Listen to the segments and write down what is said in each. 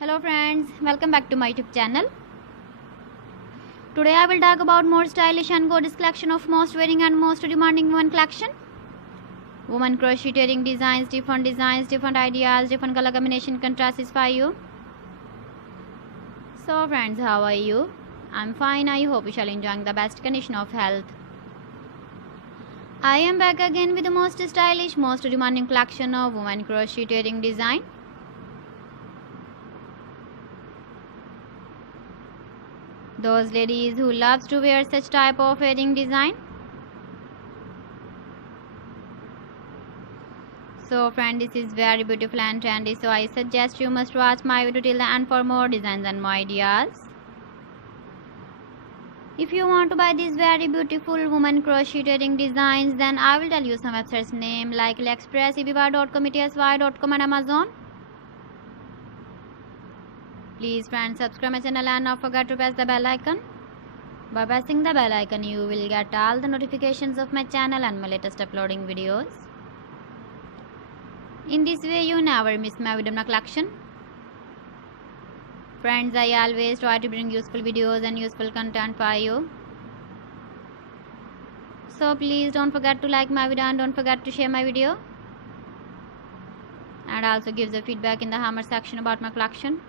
Hello friends, welcome back to my YouTube channel. Today I will talk about more stylish and gorgeous collection of most wearing and most demanding women collection. Women crocheting designs, different ideas, different color combination contrasts for you. So friends, how are you? I'm fine. I hope you shall enjoying the best condition of health. I am back again with the most stylish, most demanding collection of women crocheting design. Those ladies who loves to wear such type of wedding design. So friend, this is very beautiful and trendy, so I suggest you must watch my video till the end for more designs and more ideas. If you want to buy these very beautiful woman crocheting designs, then I will tell you some websites name like AliExpress, eBay.com, ETSY.com and Amazon. Please friends, subscribe my channel and not forget to press the bell icon. By pressing the bell icon, you will get all the notifications of my channel and my latest uploading videos. In this way, you never miss my video collection. Friends, I always try to bring useful videos and useful content for you. So please don't forget to like my video and don't forget to share my video. And also give the feedback in the comment section about my collection.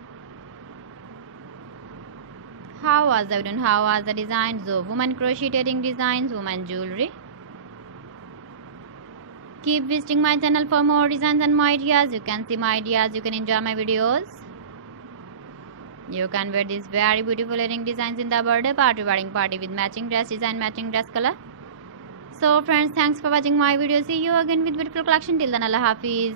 How was the video? How was the designs of women crocheting designs, women jewelry? Keep visiting my channel for more designs and more ideas. You can see my ideas, you can enjoy my videos. You can wear these very beautiful earring designs in the birthday party, wedding party with matching dress design, matching dress color. So friends, thanks for watching my video. See you again with beautiful collection. Till then, Allah Hafiz.